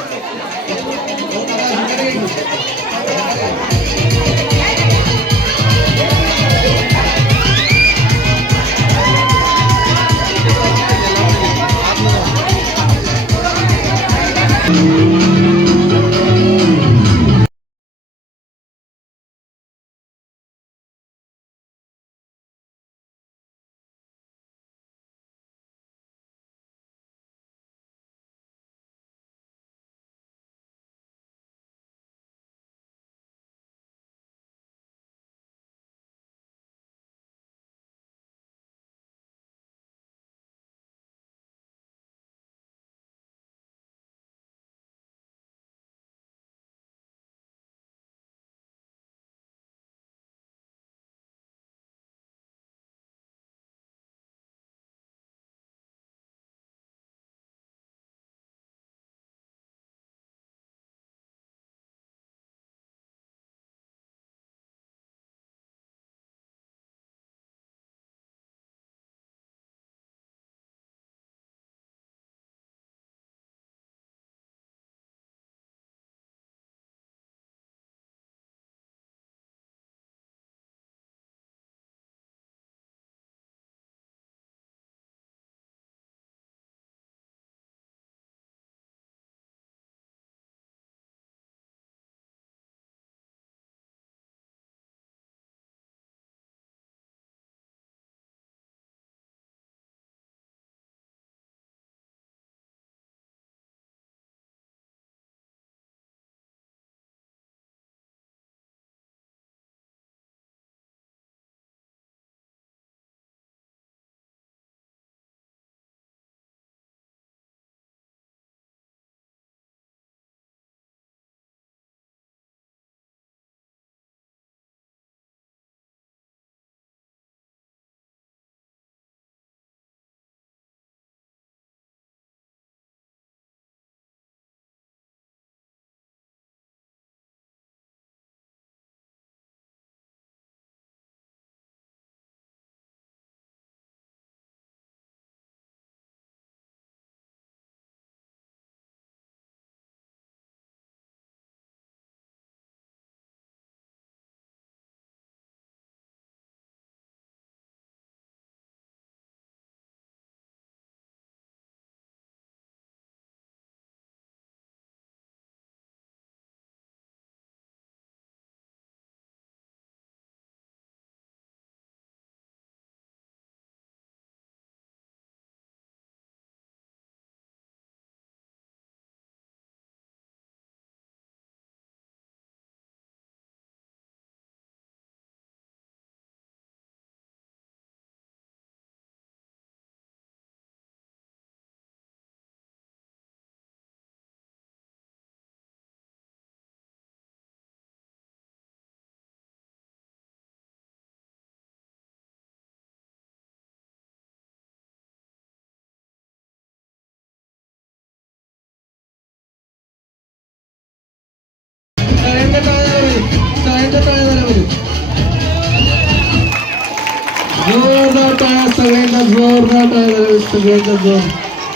टाळ्या सगळ्यांचा जोरदार टाळ्या सगळ्यांचा जोर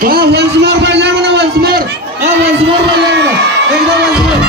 वा वन्स मोर पाहिजे म्हणा वन्स मोर हा वन्स मोर पाहिजे म्हणा एकदम वन्स मोर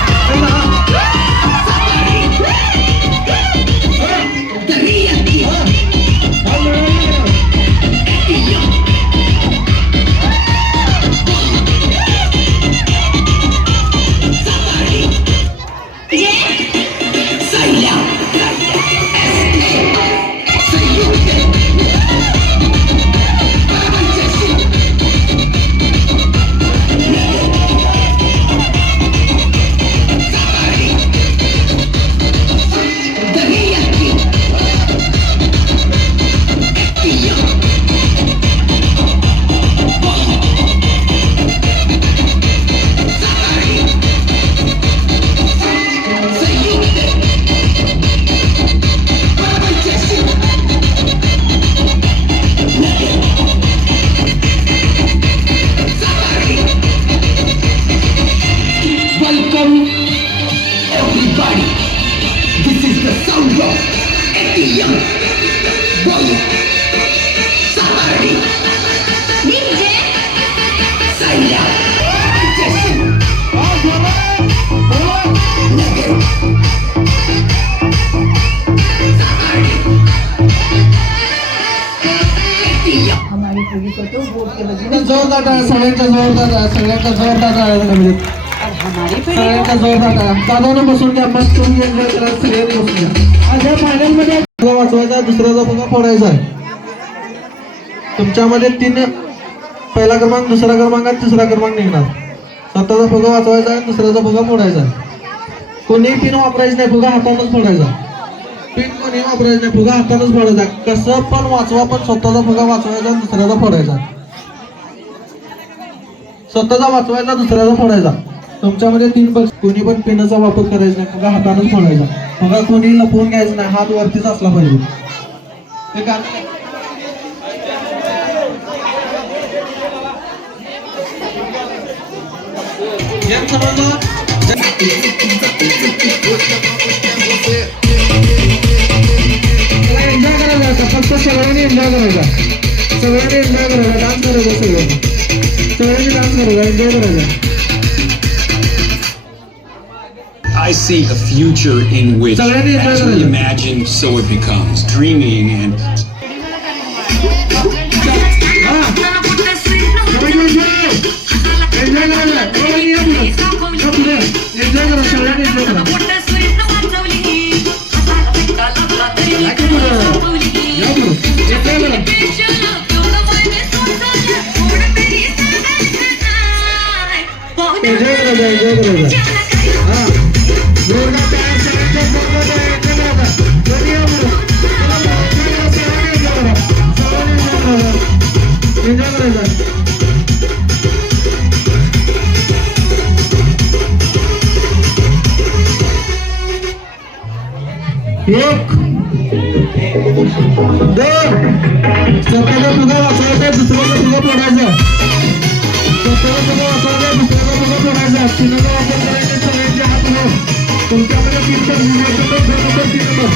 जोरदार टाळ्या सगळ्यांच्या जोरदार टाळ्या सगळ्यांच्या जोरदार टाळ्या सगळ्यांच्या जोरदार टाळ्या दादानं बसून घ्या मस्त तुम्ही एन्जॉय करा सगळ्यांनी बसून घ्या आज या फायनल मध्ये वाचवायचा दुसऱ्याचा फुगा फोडायचा आहे तुमच्यामध्ये 3 पहिला क्रमांक दुसरा क्रमांक आणि तिसरा क्रमांक निघणार स्वतःचा फुगा वाचवायचा आहे दुसऱ्याचा फुगा फोडायचा आहे कोणीही पिन वापरायचं नाही फुगा हातानच फोडायचा पिन कोणीही वापरायचं नाही फुगा हातानच फोडायचा कसं पण वाचवा पण स्वतःचा फुगा वाचवायचा आणि दुसऱ्याचा फोडायचा स्वतःचा वाचवायचा दुसऱ्याचा फोडायचा तुमच्यामध्ये 3 पक्ष कोणी पण पिनाचा वापर करायचा नाही फुगा हातानच फोडायचा फुगा कोणी लपवून घ्यायचा नाही हात वरतीच असला पाहिजे ते गाणं गेम समजलं एन्जॉय करायचा फक्त सगळ्यांनी एन्जॉय करायचा डान्स करायचा सगळ्यांनी डान्स करायचा एन्जॉय करायचा I see a future in which, Already as we done. imagine, so it becomes. Dreaming and enjoy करा सगळ्यांनी एन्जॉय करा एन्जॉय करायचा एन्जॉय करायचा हा जोरदार टाळ्या सगळ्यांच्या एन्जॉय करायचा एक 2 स्वतःचा फुगा वाचवायचा दुसऱ्याचा फुगा फोडायचा स्वतःचा फुगा वाचवायचा दुसऱ्याचा फुगा फोडायचा 3 वापर करायचे सगळ्यांच्या हातावर तुमच्याकडे 3 नंबर 3 नंबर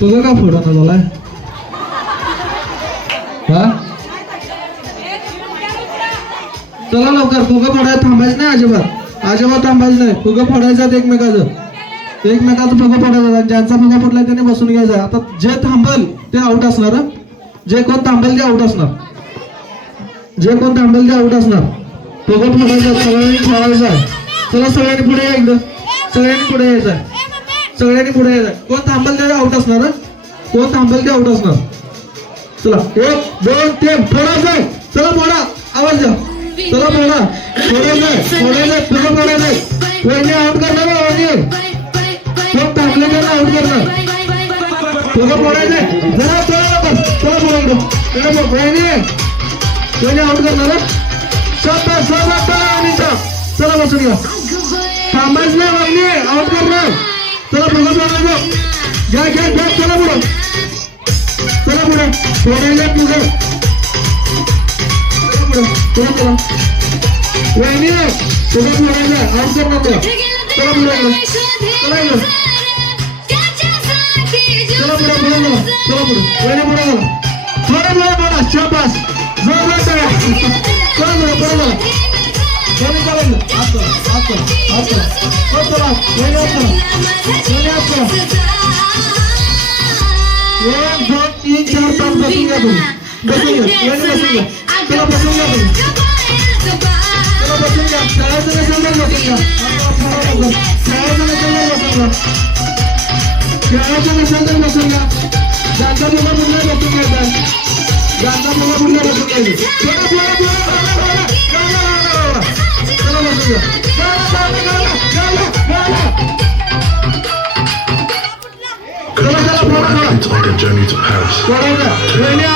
तुझं का फोडा ना झालाय हा चला लवकर फुगं फोडायला थांबायचं नाही अजिबात थांबायचं नाही फुगं फोडायचं एकमेकाचं फुगं फोडायचं ज्यांचा फुगा फोडलाय त्याने बसून घ्यायचा आता जे थांबल ते आउट असणार हं? जे कोण थांबेल ते आउट असणार फुगं फोडायचं सगळ्यांनी खेळायचं चला सगळ्यांनी पुढे या एकदा सगळ्यांनी पुढे यायचं कोण थांबेल ते आउट असणार हं? चला 1 2 3 फोडायचं चला फोडा आवाज द्या चला फोडायचं फुगं फोडायचं वहिनी आउट करणार वहिनी कोण थांबले त्याला आउट करणार फुगं फोडायचंय चला वहिनी आउट करणार चला बसून घ्या थांबायचं नाही वहिनी आउट करणार चला फुगं फोडायचं घ्या चला पुढं फोडायचं फुगं चला वहिनी फुगं फोडायचं आउट करणार चला शाबास It's like a journey to Paris.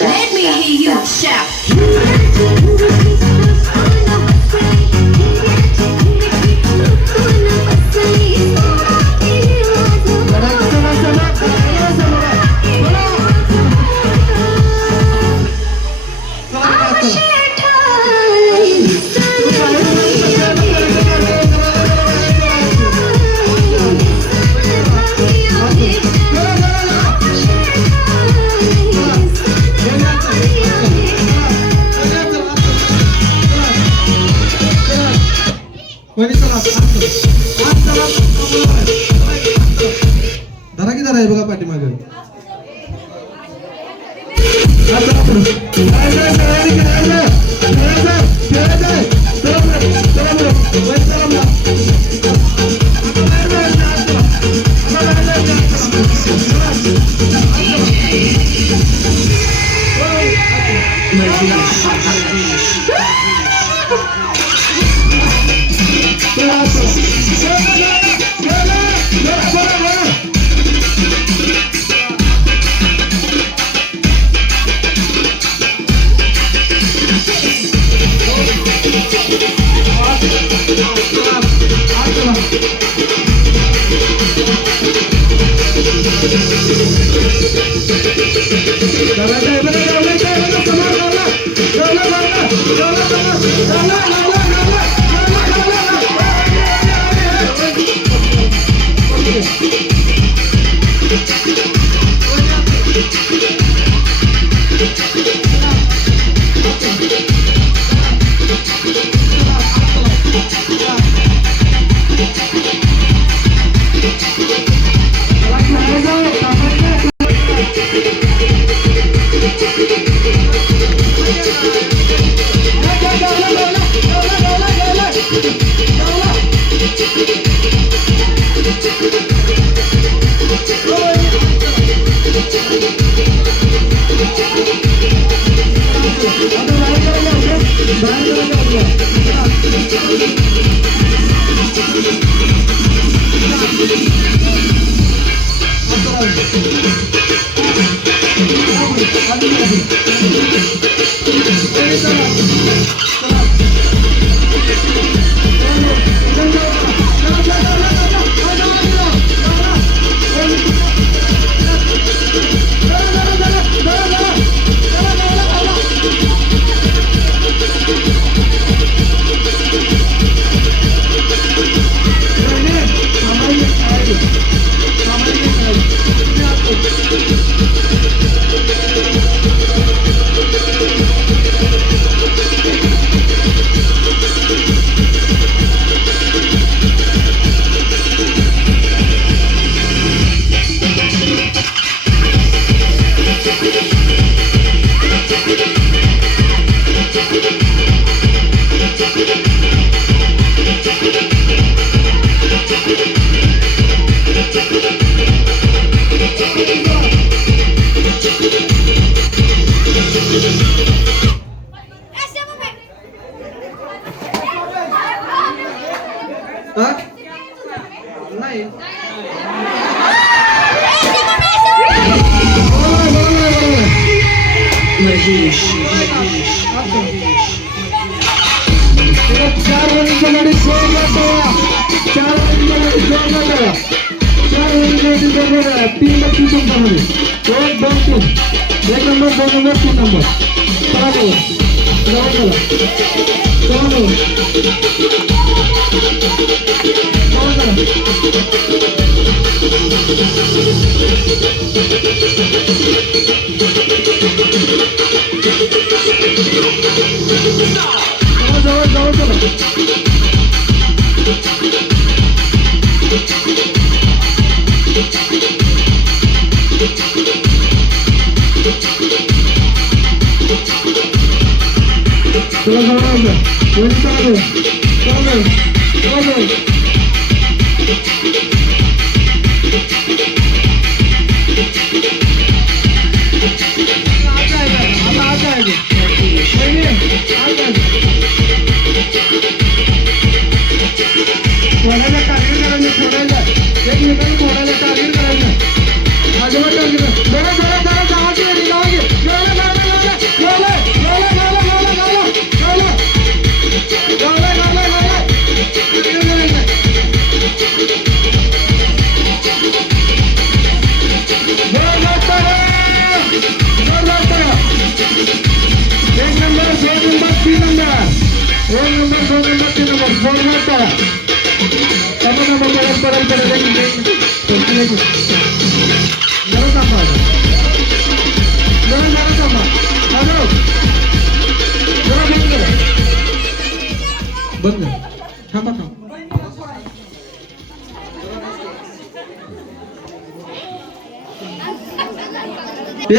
Let me hear you shout. धरा की धरा आहे बघा पाठीमागे चला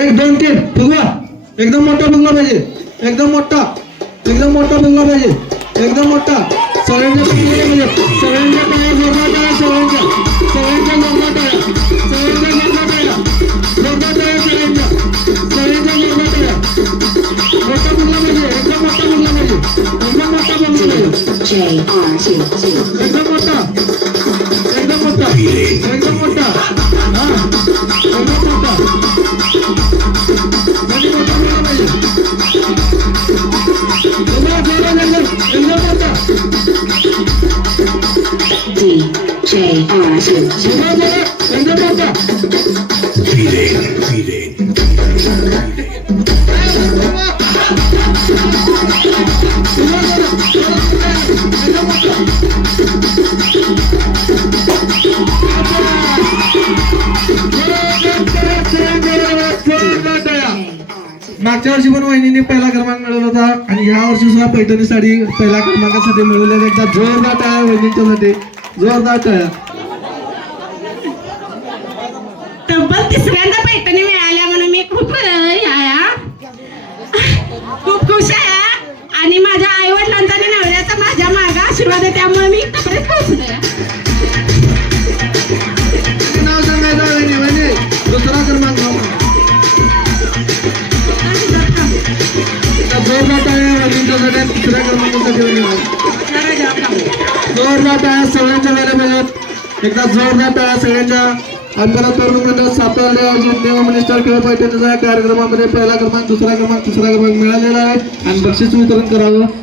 एक दोन तीन फुगवा एकदम मोठा फुगला पाहिजे एकदम मोठा फुगला पाहिजे एकदम मोठा सगळ्यांच्या टाळ्या जोरदार टाळ्या सगळ्यांच्या जोरदार टाळ्या जोरदार टाळ्या सगळ्यांच्या मोठा मुलगा पाहिजे एकदम मोठा मुलगा पाहिजे एकदम मोठा मुलगा पाहिजे एकदम मोठा एकदम मोठा एकदम मोठा हा एकदम मोठा म्हणजे मोठा मुलगा पाहिजे एकदम मोठा एकदम मोठा मागच्या वर्षी पण वहिनीने पहिला क्रमांक मिळवला होता आणि ह्या वर्षी सुद्धा पैठणी साडी पहिल्या क्रमांकासाठी मिळवलेली एकदा जोरदार टाळ्या वहिनींच्यासाठी जोरदार टाळ्या तब्बल तिसऱ्यांदा पैठणी मिळाल्या म्हणून मी खूप खुश आहे आणि माझ्या आई वडिलांचा आणि नवऱ्याचा माझ्या मागा आशीर्वाद आहे त्यामुळे मी इथपर्यंत पोहोचले नाव सांगायचं वहिनी वहिनी दुसरा क्रमांक जोरदार टाळ्या वहिनींच्यासाठी तिसऱ्या क्रमांकासाठी जोरदार टाळ्या सगळ्यांच्या वेळेला मिळत एकदा जोरदार टाळ्या सगळ्यांच्या आमच्या तरुण मंडळ सातारा नियम मिनिस्टर खेळ पैठणीचा कार्यक्रमामध्ये पहिला क्रमांक दुसरा क्रमांक तिसरा क्रमांक मिळालेला आहे आणि बक्षीस वितरण करावं